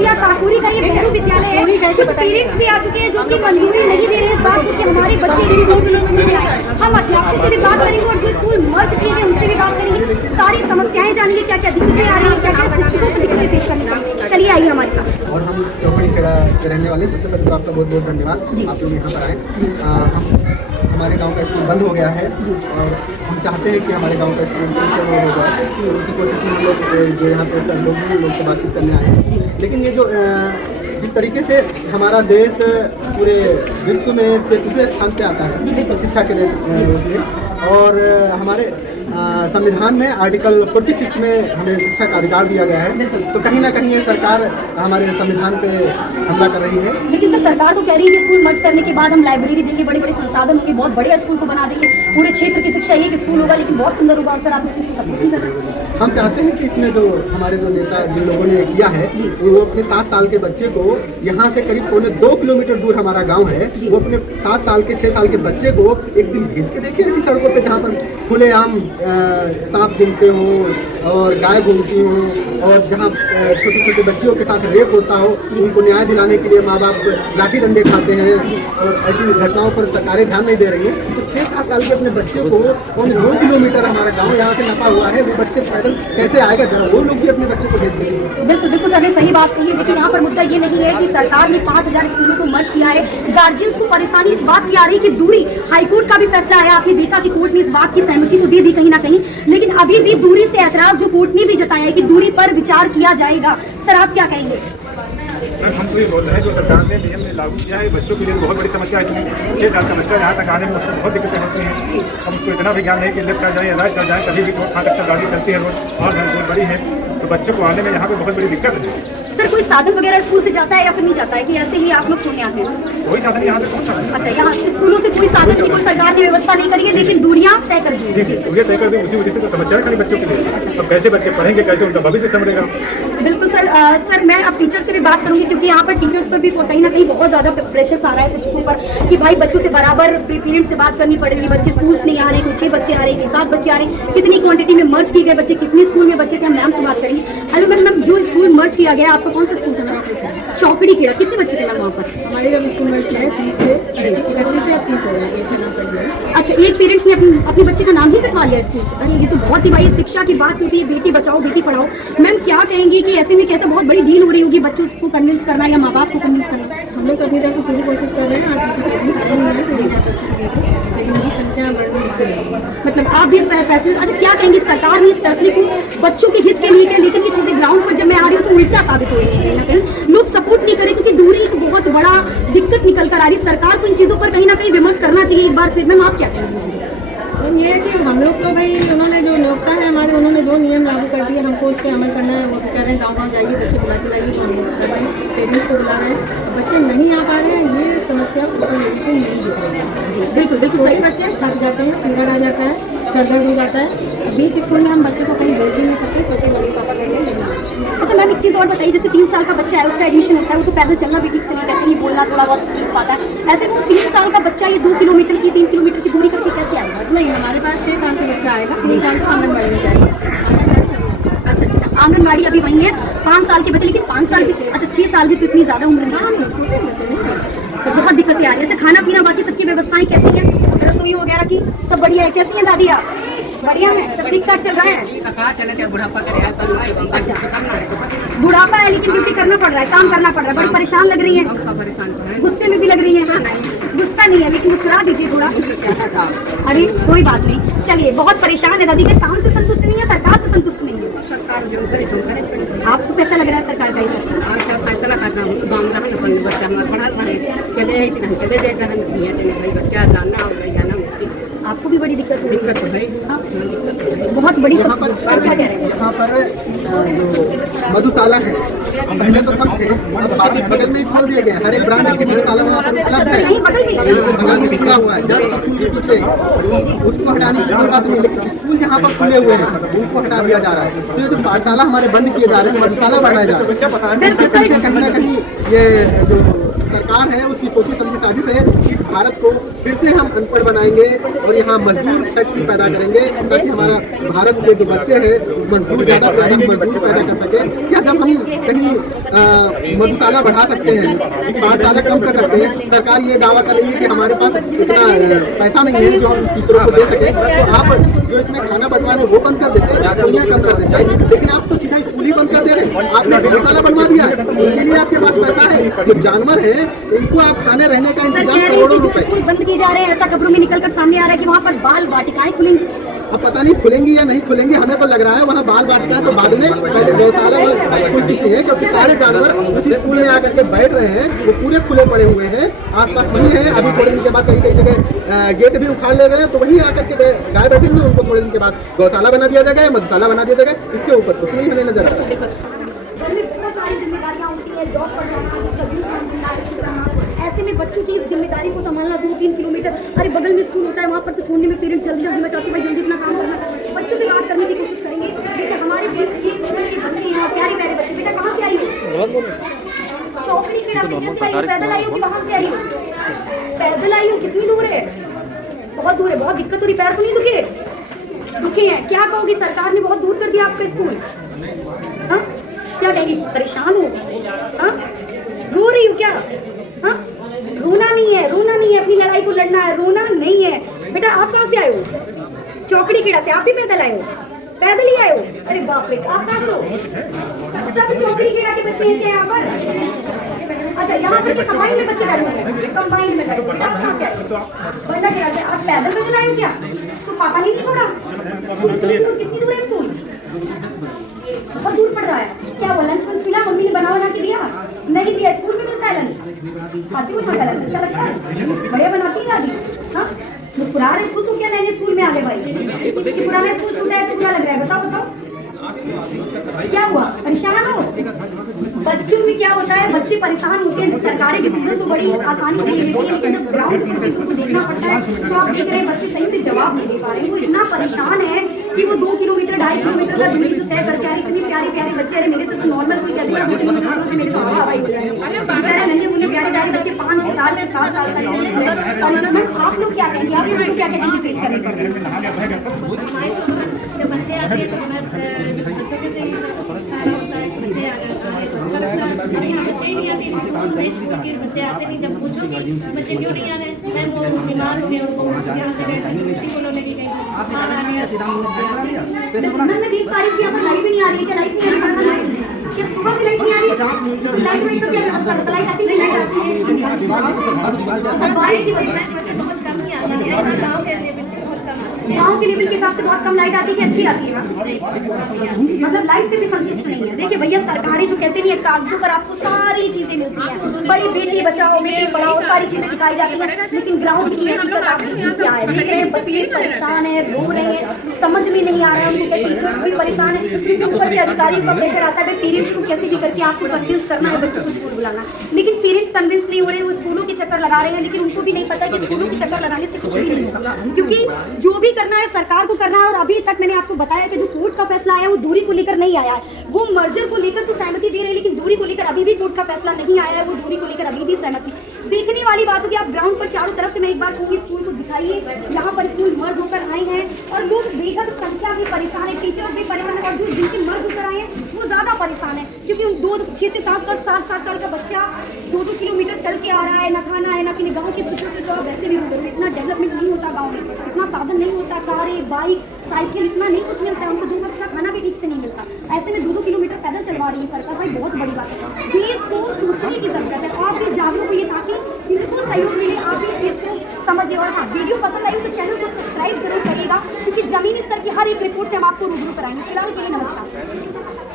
मुखिया काकुरी का ये पहलू विद्यालय है। कुछ पेरेंट्स भी आ चुके हैं जो कि मंजूरी नहीं दे रहे हैं इस बात को कि हमारे बच्चे 2 किलोमीटर में आए। हम अध्यापकों से भी बात करेंगे और जो स्कूल मर्ज किए गए उनसे भी बात करेंगे, सारी समस्याएं जानेंगे, क्या क्या दिक्कतें आ रही है, क्या क्या शिक्षकों को दिक्कतें फेस करनी पड़ी। चलिए आइए हमारे साथ। और हम चौकड़ी खेड़ा के रहने वाले, सबसे पहले तो आपका बहुत बहुत धन्यवाद, आप लोग यहाँ पर आए। हमारे गांव का स्कूल बंद हो गया है और हम चाहते हैं कि हमारे गांव का स्कूल फिर से हो जाए, और उसी कोशिश में हम लोग जो यहाँ पे सब लोग हैं लोग से बातचीत करने आए हैं। लेकिन ये जो जिस तरीके से हमारा देश पूरे विश्व में 33वें स्थान पे आता है शिक्षा के देश में, और हमारे संविधान में आर्टिकल 46 में हमें शिक्षा का अधिकार दिया गया है, तो कहीं ना कहीं ये सरकार हमारे संविधान पे हमला कर रही है। लेकिन सर सरकार तो कह रही है कि स्कूल मर्ज करने के बाद हम लाइब्रेरी देंगे, बड़े बड़े संसाधन होंगे, बहुत बड़े स्कूल को बना देंगे, पूरे क्षेत्र की शिक्षा एक स्कूल होगा, लेकिन बहुत सुंदर होगा। और सर आप इस चीज़ को सपोर्ट नहीं कर रहे? हम चाहते हैं कि इसमें जो हमारे जो नेता जिन लोगों ने किया है वो अपने 7 साल के बच्चे को यहाँ से करीब 2 किलोमीटर दूर हमारा गाँव है, वो अपने 7 साल के 6 साल के बच्चे को एक दिन भेज के देखिए ऐसी सड़कों पे जहाँ पर खुलेआम सांप घूमते हो और गाय घूमती हो, और जहाँ छोटे छोटे बच्चियों के साथ रेप होता हो, उनको न्याय दिलाने के लिए माँ बाप लाठी डंडे खाते हैं, और ऐसी घटनाओं पर सरकारें ध्यान नहीं दे रही हैं। तो 6-7 साल के अपने बच्चे को 2 किलोमीटर हमारा गाँव यहाँ से नपा हुआ है, वो बच्चे पैदल कैसे आएगा, जरा वो लोग भी अपने बच्चों को भेज रहे। बिल्कुल बिल्कुल सर ने सही बात कही है। लेकिन यहाँ पर मुद्दा ये नहीं है कि सरकार ने 5000 स्कूलों को मर्ज किया है, गार्जियंस को परेशानी इस बात की आ रही है कि दूरी, हाईकोर्ट का भी फैसला आया, आपने देखा कि कोर्ट ने इस बात की सहमति तो दे दी कहीं ना कहीं, लेकिन अभी भी दूरी से ऐतराज जो कोर्ट ने भी जताया है कि दूरी पर विचार किया जाएगा। सर आप क्या कहेंगे? हम तो ये बोलते हैं जो सरकार ने नियम लागू किया है बच्चों के लिए बहुत बड़ी समस्या है। इसमें 6 साल का बच्चा यहाँ तक आने में उसको बहुत दिक्कतें होती हैं। अब उसको इतना भी ज्ञान नहीं कि लेफ्ट चल जाए या राइट चल जाए, कभी भी वहाँ तक गाड़ी चलती है रोड और बहुत बड़ी है, तो बच्चों को आने में यहाँ पे बहुत बड़ी दिक्कत है। सर कोई साधन वगैरह स्कूल से जाता है या फिर नहीं जाता है कि ऐसे ही आप लोग सुने आते हैं? कोई साधन यहाँ से कौन सा? अच्छा, यहाँ स्कूलों से कोई साधन की कोई सरकार की व्यवस्था नहीं करी है, लेकिन दूरियां तय कर दी। जी दूरियां तय कर दी, उसी वजह से तो समस्या है खाली बच्चों के लिए। तो कैसे बच्चे पढ़ेंगे, कैसे उनका भविष्य संभलेगा? बिल्कुल सर। सर मैं अब टीचर से भी बात करूंगी, क्योंकि यहाँ पर टीचर्स पर भी कहीं ना कहीं बहुत ज़्यादा प्रेशर आ रहा है शिक्षकों पर कि भाई बच्चों से बराबर पेरेंट्स से बात करनी पड़ रही है। बच्चे स्कूल से नहीं आ रहे, कोई 6 बच्चे आ रहे, कोई 7 बच्चे आ रहे, कितनी क्वांटिटी में मर्ज किए गए बच्चे, कितनी स्कूल में बच्चे थे, हम मैम से बात करेंगे। हेलो मैम, जो स्कूल मर्ज किया गया आपका कौन सा स्कूल था? चौकड़ी खेड़ा, कितने बच्चे थे मैम वहाँ पर? हमारे जब स्कूल मर्ज किया है 30 से 30 हो गए, एक का नाम कर दिया। अच्छा, एक पेरेंट्स ने अपने बच्चे का नाम ही कटवा लिया स्कूल से? अरे ये तो बहुत ही, भाई शिक्षा की बात होती है, बेटी बचाओ बेटी पढ़ाओ। मैम क्या कहेंगी कि ऐसे में कैसे बहुत बड़ी डील हो रही होगी बच्चों को कन्विंस करना या माँ बाप को कन्विंस करना? हम लोग अपनी तरफ से पूरी कोशिश कर रहे हैं, मतलब आप भी इस फैसले, अच्छा क्या कहेंगे सरकार ने इस फैसले को बच्चों के हित के लिए किया, लेकिन ये चीजें ग्राउंड पर जब मैं आ रही हूँ तो उल्टा साबित हो रही है, कहीं ना कहीं लोग सपोर्ट नहीं करें क्योंकि दूरी एक बहुत बड़ा दिक्कत निकल कर आ रही है। सरकार को इन चीजों पर कहीं ना कहीं विमर्श करना चाहिए एक बार फिर। मैम आप क्या कहेंगे? ये है कि हम लोग तो भाई उन्होंने जो नियोक्ता है हमारे, उन्होंने जो नियम लागू कर दिए हमको उस पर अमल करना है। वो कह रहे हैं गाँव जाइए, बच्चे बुला के लाइए, तो हम कर रहे हैं, पेरेंट्स को बुला रहे हैं, बच्चे नहीं आ पा रहे हैं, ये समस्या ऊपर बिल्कुल नहीं दिख रही है। जी बिल्कुल बिल्कुल सही। बच्चे थक जाते हैं, फीवर आ जाता है, सर दर्द हो जाता है, बीच स्कूल में हम बच्चे को कहीं भेज भी नहीं सकते क्योंकि मम्मी पापा कहेंगे नहीं। अच्छा मैम एक चीज़ और बताइए, जैसे 3 साल का बच्चा है उसका एडमिशन होता है, वो तो पैदल चलना भी ठीक से नहीं कहते, नहीं बोलना थोड़ा बहुत सीख पाता है, ऐसे में वो 3 साल का बच्चा ये 2 किलोमीटर की 3 किलोमीटर की दूरी करके कैसे आएगा? नहीं, हमारे पास 6 साल का बच्चा आएगा, 3 साल का आंगनबाड़ी में जाएगा। अच्छा, आंगनबाड़ी अभी वही है, 5 साल के बच्चे, लेकिन 5 साल की, अच्छा 6 साल की तो इतनी ज़्यादा उम्र नहीं, तो बहुत दिक्कतें आ रही है। अच्छा खाना पीना बाकी सबकी व्यवस्थाएं कैसी हैं, रसोई वगैरह की सब बढ़िया है? कैसी हैं दादी आप? बढ़िया है, सब ठीक ठाक चल रहा है? बुढ़ापा है लेकिन ड्यूटी करना पड़ रहा है, काम करना पड़ रहा है, बड़ी परेशान लग रही है, गुस्से में भी लग रही है? गुस्सा नहीं है लेकिन मुस्कुरा दीजिए थोड़ा। अरे कोई बात नहीं, चलिए बहुत परेशान है दादी, के काम से संतुष्ट नहीं है, सरकार से संतुष्ट नहीं है। आपको कैसा लग रहा है सरकार का ये फैसला? आपको भी बड़ी दिक्कत है? बहुत बड़ी यहाँ पर जो मधुशाला है पहले तो कम थे, अब बगल में ही खोल दिए गए, हर एक ब्रांड की मधुशाला वहाँ पर उपलब्ध है, बिखरा हुआ है। जस्ट स्कूल के पीछे उसको हटाने की कोई बात नहीं, लेकिन स्कूल जहाँ पर खुले हुए हैं उनको हटा दिया जा रहा है। तो ये जो पाठशाला हमारे बंद किए जा रहे हैं, मधुशाला बढ़ाया जा रहा है, इसके पीछे कहीं ना कहीं ये जो सरकार है उसकी सोची समझी साजिश है। इस भारत को फिर से हम अनपढ़ बनाएंगे और यहाँ मजदूर फैक्ट्री पैदा करेंगे ताकि हमारा भारत के जो बच्चे हैं मजदूर ज़्यादा से ज़्यादा मजदूर पैदा कर सके। या जब हम कहीं मधुशाला बढ़ा सकते हैं, पाठशाला कम कर सकते हैं। सरकार ये दावा कर रही है कि हमारे पास इतना पैसा नहीं है जो हम टीचरों को दे सके, तो आप जो इसमें खाना बंटवा रहे हैं वो बंद कर देते हैं, रसोइयाँ कम कर देते हैं, लेकिन आप तो सीधा स्कूल ही बंद कर दे रहे हैं। आपने गौशाला बनवा दिया है, उसके लिए आपके पास पैसा है। जो जानवर है इनको आप खाने रहने का सर इंतजाम कह रहे हैं करोड़ों कि जो रुपए, स्कूल बंद किए जा रहे हैं, ऐसा खबरों में निकल कर सामने आ रहा है कि वहाँ पर बाल वाटिकाएं खुलेंगी। अब पता नहीं खुलेंगी या नहीं खुलेंगी, हमें तो लग रहा है वहाँ बाल वाटिका है, तो बाद में पहले गौशाला खुल चुकी है, क्योंकि सारे जानवर उसी स्कूल में आकर के बैठ रहे हैं, वो पूरे खुले पड़े हुए हैं, आसपास नहीं है। अभी थोड़े दिन के बाद कई जगह गेट भी उखाड़ ले रहे हैं, तो वहीं आकर के गाय बैठेंगे, उनको थोड़े दिन के बाद गौशाला बना दिया जाएगा, मधुशाला बना दिया जाएगा। इससे ऊपर कुछ नहीं हमें नजर आ रहा है। घर में बहुत सारी जिम्मेदारियां होती हैं, जॉब पर जाना, ऐसे में बच्चों की इस जिम्मेदारी को संभालना 2-3 किलोमीटर, अरे बगल में स्कूल होता है वहाँ पर तो छोड़ने में पेरेंट्स जल्दी जल्दी, मैं चाहती हूँ भाई जल्दी अपना काम करना, बच्चों से बात करने की कोशिश करेंगे। देखिए हमारे बीच ये स्कूल के बच्चे हैं, प्यारे प्यारे बच्चे। बेटा कहाँ से आई हो? चौकड़ी के रास्ते से आई हो? पैदल आई हो कि वहाँ से आई हो? पैदल आई हो? कितनी दूर है? बहुत दूर है। बहुत दिक्कत हो रही, पैर को नहीं दुखे हैं? क्या कहोगी, सरकार ने बहुत दूर कर दिया आपका स्कूल? हाँ क्या कहेगी, परेशान हो? हाँ रो रही हो क्या? हाँ रोना नहीं है, रोना नहीं है, अपनी लड़ाई को लड़ना है, रोना नहीं है। बेटा आप कहाँ से आए हो? चौकड़ी खेड़ा से। आप भी पैदल आए हो? पैदल ही आए हो? अरे बाप रे, आप कहाँ से हो? सब चौकड़ी खेड़ा के बच्चे हैं क्या यहाँ पर? अच्छा यहाँ पर कंबाइंड में बच्चे बैठे हैं, कंबाइंड में बैठे हैं। आप कहाँ से आए हो? बंदा खेड़ा से। आप पैदल पैदल आए हो क्या? तो पापा ने नहीं छोड़ा? कितनी दूर है स्कूल? बहुत दूर पड़ रहा है। क्या वो लंच वंच मिला? मम्मी ने बना के दिया? नहीं दिया। स्कूल में मिलता है लंच? खाती हूँ खाना लंच, अच्छा लगता है? बढ़िया बनाती है दादी? हाँ मुस्कुरा रहे, खुश हो क्या नए स्कूल में आ गए भाई? कि पुराना स्कूल छूटा है तो बुरा लग रहा है? बताओ बताओ क्या हुआ, परेशान हो? बच्चों में क्या होता है, बच्चे परेशान होते हैं। सरकारी डिसीजन तो बड़ी आसानी से ले लेती है, लेकिन जब ग्राउंड पर चीजों को देखना पड़ता है तो आप देख रहे हैं बच्चे सही से जवाब नहीं दे पा रहे हैं। वो इतना परेशान है कि वो 2 किलोमीटर 2.5 किलोमीटर का दूरी जो तय करके आ रही। इतने प्यारे प्यारे बच्चे, अरे मेरे से तो नॉर्मल कोई कहते हैं मेरे को हवा हवाई हो जाए। बेचारे नन्हे मुन्ने प्यारे प्यारे बच्चे 5-6 साल 6-7 साल से। और आप लोग क्या कहेंगे, आप लोग क्या क्या चीजें फेस करनी पड़ रही है? बच्चे आते हैं तो मैं बच्चों के से ही सारा होता है कि बच्चे आ गए तो अच्छा लगता है। बच्चे नहीं आते स्कूल के बच्चे आते नहीं। जब पूछो कि बच्चे क्यों नहीं आ रहे, मैं वो बीमार हो गए, उनको बोलो लगी गई। मैं देख पा रही हूँ यहाँ पर लाइट भी नहीं आ रही है। क्या लाइट नहीं आ रही है? क्या सुबह से लाइट नहीं आ रही है? लाइट में तो क्या व्यवस्था है? लाइट आती नहीं, लाइट आती है। बारिश की वजह से बहुत कम ही आती है। गाँव के लेवल पे बहुत कम आती है। गाँव के लेवल के हिसाब से बहुत कम लाइट आती है कि अच्छी आती है? मतलब लाइट से भी संतुष्ट नहीं है। देखिए भैया सरकारी जो कहते नहीं है, कागजों पर आपको सारी चीजें मिलती हैं, बड़ी बेटी बचाओ बेटी पढ़ाओ सारी चीजें दिखाई जाती हैं, लेकिन ग्राउंड की हकीकत आप देखिए क्या है। देख रहे हैं बच्चे परेशान है, रो रहे हैं, समझ में नहीं आ रहा है उनको। टीचर्स भी परेशान है क्योंकि ऊपर से अधिकारियों का प्रेशर आता है, पेरेंट्स को कैसे भी करके आपको कन्विंस करना है बच्चों को स्कूल बुलाना। लेकिन पेरेंट्स कन्विंस नहीं हो रहे, वो स्कूलों के चक्कर लगा रहे हैं, लेकिन उनको भी नहीं पता कि स्कूलों के चक्कर लगाने से कुछ भी नहीं होगा, क्योंकि जो भी करना है सरकार को करना है। और अभी तक मैंने आपको बताया कि जो कोर्ट का फैसला आया है वो दूरी को लेकर नहीं आया है। वो मर्जर को लेकर तो सहमति दे रहे हैं, लेकिन दूरी को लेकर अभी भी कोर्ट का फैसला नहीं आया है। वो दूरी को लेकर अभी भी सहमति देखने वाली बात होगी। आप ग्राउंड पर चारों तरफ से मैं एक बार कहूँगी स्कूल को दिखाइए, यहाँ पर स्कूल मर्ज होकर आए हैं और लोग बेहद संख्या भी परेशान है, टीचर भी परेशान है, और जो जिनके मर्ज होकर आए हैं वो ज़्यादा परेशान है, क्योंकि 6-7 साल का बच्चा 2-2 किलोमीटर चल के आ रहा है, ना खाना है ना पीने। गाँव के बच्चों से तो आप वैसे भी होते, इतना डेवलपमेंट नहीं होता गाँव में, इतना साधन नहीं होता, कारें बाइक साइकिल इतना नहीं कुछ मिलता है, उनको 2 वक्त का खाना भी ठीक से नहीं मिलता। ऐसे में 2-2 किलोमीटर पैदल चलवा रही है सरकार, भाई बहुत बड़ी बात है। देश को सोचने की जरूरत है, आप भी जागरूक होइए ताकि इनको सहयोग मिले, आप भी इस चीज़ को समझिए। और हाँ वीडियो पसंद आई तो चैनल को सब्सक्राइब जरूर करिएगा, क्योंकि जमीनी स्तर की हर एक रिपोर्ट से हम आपको रूबरू कराएंगे। फिलहाल के लिए नमस्कार।